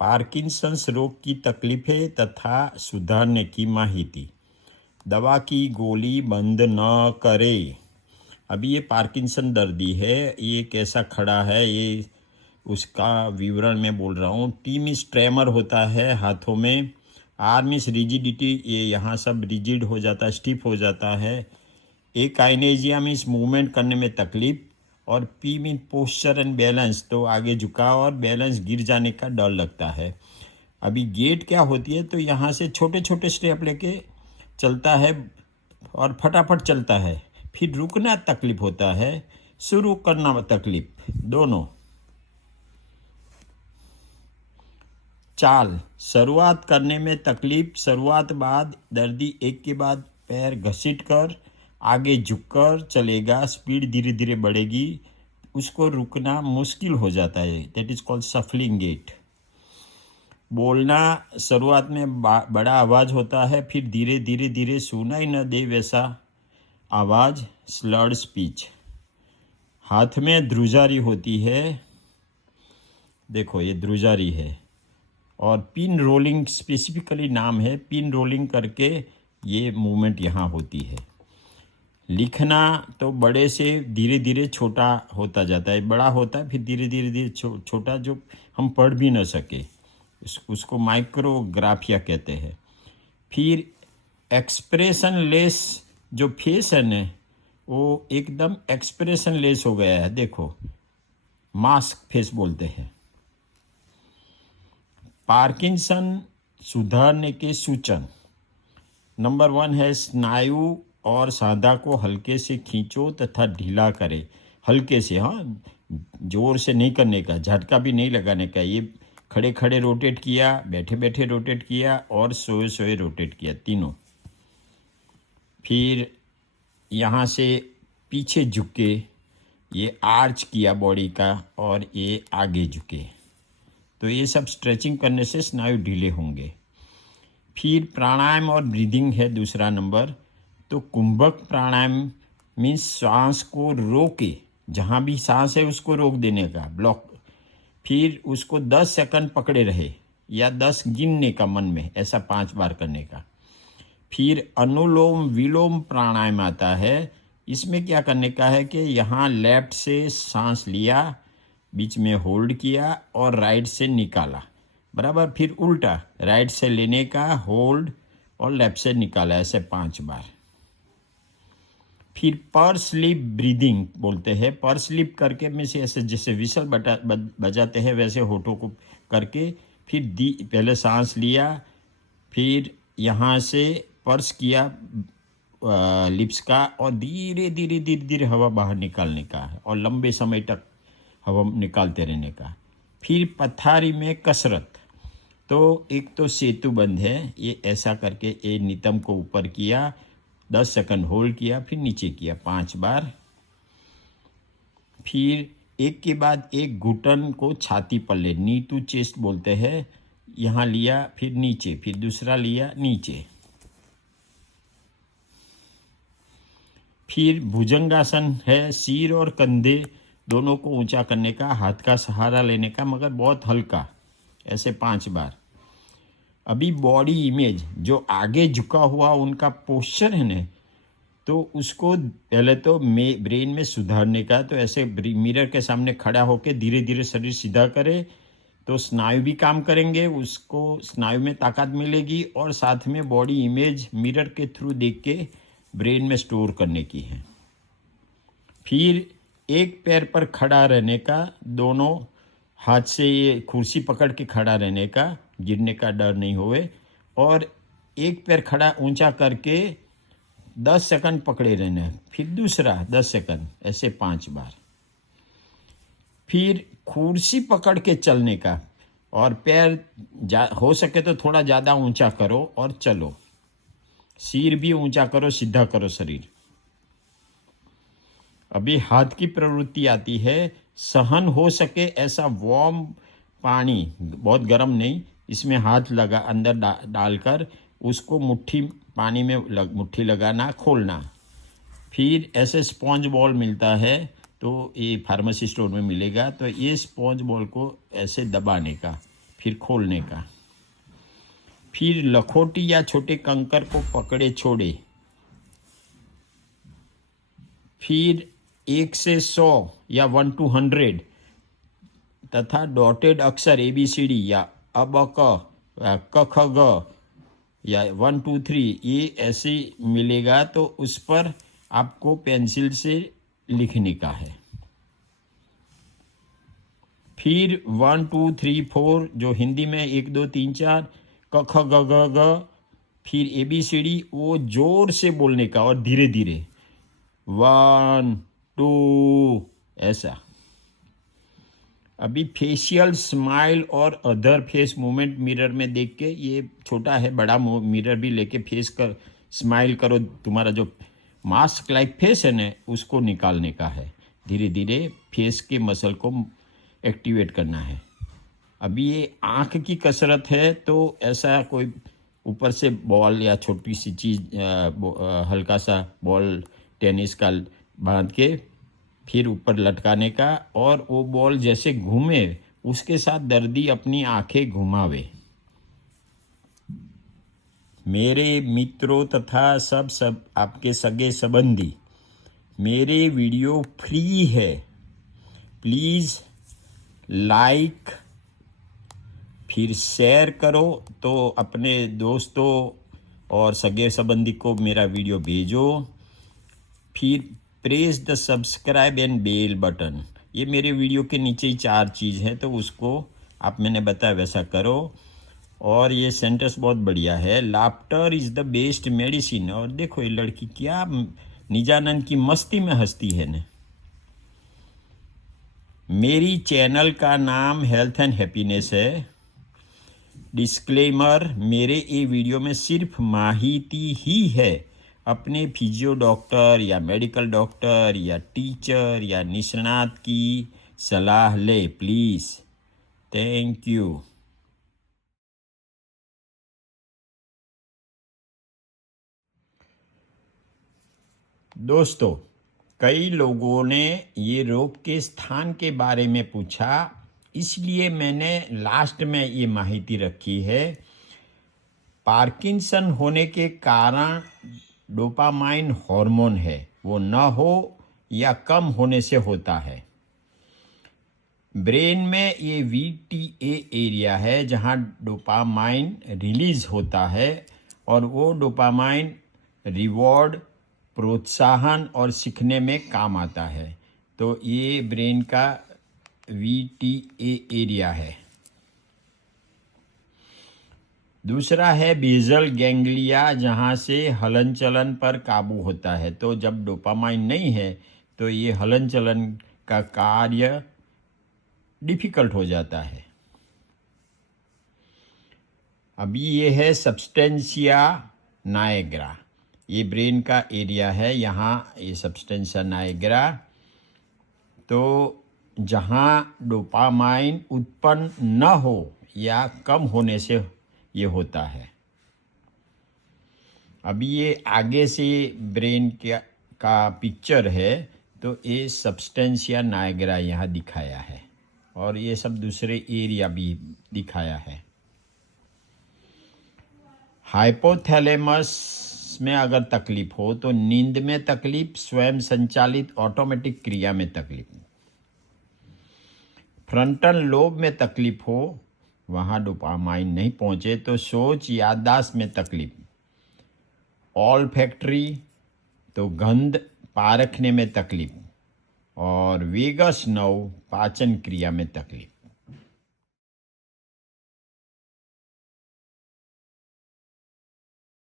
Parkinson's रोग की तकलीफें तथा सुधारने की माहिती। दवा की गोली बंद न करें। अभी ये पार्किंसन दर्दी है, ये कैसा खड़ा है, ये उसका विवरण मैं बोल रहा हूँ। टी मीन्स ट्रेमर होता है हाथों में, आर मीन्स रिजिडिटी, ये यहाँ सब रिजिड हो जाता है, स्टिफ हो जाता है। ए काइनेजिया मीन्स मूवमेंट करने में तकलीफ, और P mean posture and balance, तो आगे झुकाव और बैलेंस गिर जाने का डर लगता है। अभी गेट क्या होती है, तो यहाँ से छोटे छोटे स्टेप लेके चलता है और फटाफट चलता है, फिर रुकना तकलीफ होता है, शुरू करना तकलीफ, दोनों। चाल, शुरुआत करने में तकलीफ, शुरुआत बाद दर्दी एक के बाद पैर घसीट कर आगे झुककर चलेगा, स्पीड धीरे धीरे बढ़ेगी, उसको रुकना मुश्किल हो जाता है, that is called shuffling gate. बोलना शुरुआत में बड़ा आवाज़ होता है, फिर धीरे धीरे धीरे सुनाई न दे वैसा आवाज़, स्लर्ड स्पीच। हाथ में ध्रुजारी होती है, देखो ये ध्रुजारी है, और पिन रोलिंग स्पेसिफिकली नाम है, पिन रोलिंग करके ये मूवमेंट यहाँ होती है। लिखना तो बड़े से धीरे धीरे छोटा होता जाता है, बड़ा होता है फिर धीरे धीरे धीरे छोटा, जो हम पढ़ भी न सके उसको माइक्रोग्राफिया कहते हैं। फिर एक्सप्रेशन लेस, जो फेस है ना वो एकदम एक्सप्रेशन लेस हो गया है, देखो मास्क फेस बोलते हैं। पार्किंसन सुधारने के सूचन। नंबर 1 है स्नायु और सांधा को हल्के से खींचो तथा ढीला करें, हल्के से, हाँ, जोर से नहीं करने का, झटका भी नहीं लगाने का। ये खड़े खड़े रोटेट किया, बैठे बैठे रोटेट किया और सोए सोए रोटेट किया, तीनों। फिर यहाँ से पीछे झुके, ये आर्च किया बॉडी का, और ये आगे झुके, तो ये सब स्ट्रेचिंग करने से स्नायु ढीले होंगे। फिर प्राणायाम और ब्रीदिंग है दूसरा नंबर। तो कुंभक प्राणायाम मीन्स सांस को रोके, जहाँ भी सांस है उसको रोक देने का, ब्लॉक, फिर उसको 10 सेकंड पकड़े रहे या 10 गिनने का मन में, ऐसा 5 बार करने का। फिर अनुलोम विलोम प्राणायाम आता है, इसमें क्या करने का है कि यहाँ लेफ्ट से सांस लिया, बीच में होल्ड किया और राइट से निकाला, बराबर, फिर उल्टा, राइट से लेने का, होल्ड, और लेफ्ट से निकाला, ऐसे 5 बार। फिर पर स्लिप ब्रीदिंग बोलते हैं, पर स्लिप करके में से ऐसे जैसे विसल बजाते हैं वैसे होठों को करके, फिर पहले सांस लिया, फिर यहाँ से पर्स किया लिप्स का, और धीरे धीरे धीरे धीरे हवा बाहर निकालने का है, और लंबे समय तक हवा निकालते रहने का। फिर पथारी में कसरत, तो एक तो सेतु बंद है, ये ऐसा करके ए नितंब को ऊपर किया, 10 सेकंड होल्ड किया, फिर नीचे किया 5 बार। फिर एक के बाद एक घुटन को छाती पर ले, नी टू चेस्ट बोलते हैं, यहाँ लिया, फिर नीचे, फिर दूसरा लिया, नीचे। फिर भुजंगासन है, सिर और कंधे दोनों को ऊंचा करने का, हाथ का सहारा लेने का, मगर बहुत हल्का, ऐसे 5 बार। अभी बॉडी इमेज, जो आगे झुका हुआ उनका पोस्चर है ना, तो उसको पहले तो ब्रेन में सुधारने का, तो ऐसे मिरर के सामने खड़ा होकर धीरे धीरे शरीर सीधा करे, तो स्नायु भी काम करेंगे, उसको स्नायु में ताकत मिलेगी, और साथ में बॉडी इमेज मिरर के थ्रू देख के ब्रेन में स्टोर करने की है। फिर एक पैर पर खड़ा रहने का, दोनों हाथ से ये कुर्सी पकड़ के खड़ा रहने का, गिरने का डर नहीं होवे, और एक पैर खड़ा ऊंचा करके 10 सेकंड पकड़े रहना है, फिर दूसरा 10 सेकंड, ऐसे 5 बार। फिर कुर्सी पकड़ के चलने का, और पैर हो सके तो थोड़ा ज़्यादा ऊंचा करो और चलो, सिर भी ऊंचा करो, सीधा करो शरीर। अभी हाथ की प्रवृत्ति आती है, सहन हो सके ऐसा वार्म पानी, बहुत गर्म नहीं, इसमें हाथ लगा अंदर डालकर उसको मुट्ठी पानी में मुट्ठी लगाना, खोलना। फिर ऐसे स्पॉन्ज बॉल मिलता है, तो ये फार्मेसी स्टोर में मिलेगा, तो ये स्पॉन्ज बॉल को ऐसे दबाने का, फिर खोलने का, फिर लखोटी या छोटे कंकर को पकड़े छोड़े, फिर 1 से 100 या 1 to 100 तथा डॉटेड अक्षर ABCD या अब क ख ग या 1 2 3 ये ऐसे मिलेगा, तो उस पर आपको पेंसिल से लिखने का है। फिर 1 2 3 4 जो हिंदी में 1 2 3 4 क ख ग घ ग, फिर ABCD वो जोर से बोलने का और धीरे धीरे 1 2 ऐसा। अभी फेशियल स्माइल और अदर फेस मूवमेंट मिरर में देख के, ये छोटा है, बड़ा मिरर भी लेके फेस कर स्माइल करो। तुम्हारा जो मास्क लाइक फेस है ना, उसको निकालने का है। धीरे धीरे फेस के मसल को एक्टिवेट करना है। अभी ये आँख की कसरत है, तो ऐसा कोई ऊपर से बॉल या छोटी सी चीज़ हल्का सा बॉल टेनिस का बांध के फिर ऊपर लटकाने का, और वो बॉल जैसे घूमे उसके साथ दर्दी अपनी आंखें घुमावे। मेरे मित्रों तथा सब आपके सगे संबंधी, मेरे वीडियो फ्री है, प्लीज़ लाइक फिर शेयर करो, तो अपने दोस्तों और सगे संबंधी को मेरा वीडियो भेजो। फिर press the subscribe and bell button, ये मेरे वीडियो के नीचे ही 4 चीज़ है, तो उसको आप मैंने बताया वैसा करो। और ये सेंटेंस बहुत बढ़िया है, laughter is the best medicine. और देखो ये लड़की क्या निजानंद की मस्ती में हंसती है ना। मेरी चैनल का नाम हेल्थ एंड हैप्पीनेस है। डिस्क्लेमर, मेरे ये वीडियो में सिर्फ माहिती ही है, अपने फिजियो डॉक्टर या मेडिकल डॉक्टर या टीचर या निष्णात की सलाह ले प्लीज़। Thank you. दोस्तों, कई लोगों ने ये रोग के स्थान के बारे में पूछा, इसलिए मैंने लास्ट में ये माहिती रखी है। पार्किंसन होने के कारण डोपामाइन हार्मोन है, वो न हो या कम होने से होता है। ब्रेन में ये VTA एरिया है जहाँ डोपामाइन रिलीज होता है, और वो डोपामाइन रिवॉर्ड, प्रोत्साहन और सीखने में काम आता है। तो ये ब्रेन का VTA एरिया है। दूसरा है बेसल गैंग्लिया, जहाँ से हलन चलन पर काबू होता है। तो जब डोपामाइन नहीं है तो ये हलन चलन का कार्य डिफ़िकल्ट हो जाता है। अभी ये है सब्सटेंशिया नायग्रा, ये ब्रेन का एरिया है, यहाँ ये सब्सटेंशिया नायग्रा। तो जहाँ डोपामाइन उत्पन्न न हो या कम होने से ये होता है। अभी ये आगे से ब्रेन का पिक्चर है, तो ये सब्सटेंशिया नायग्रा यहाँ दिखाया है, और ये सब दूसरे एरिया भी दिखाया है। हाइपोथैलेमस में अगर तकलीफ हो तो नींद में तकलीफ, स्वयं संचालित ऑटोमेटिक क्रिया में तकलीफ। फ्रंटल लोब में तकलीफ हो, वहाँ डोपामाइन नहीं पहुँचे तो सोच याददाश्त में तकलीफ। ऑल्फैक्टरी तो गंध पारखने में तकलीफ, और वेगस नर्व पाचन क्रिया में तकलीफ।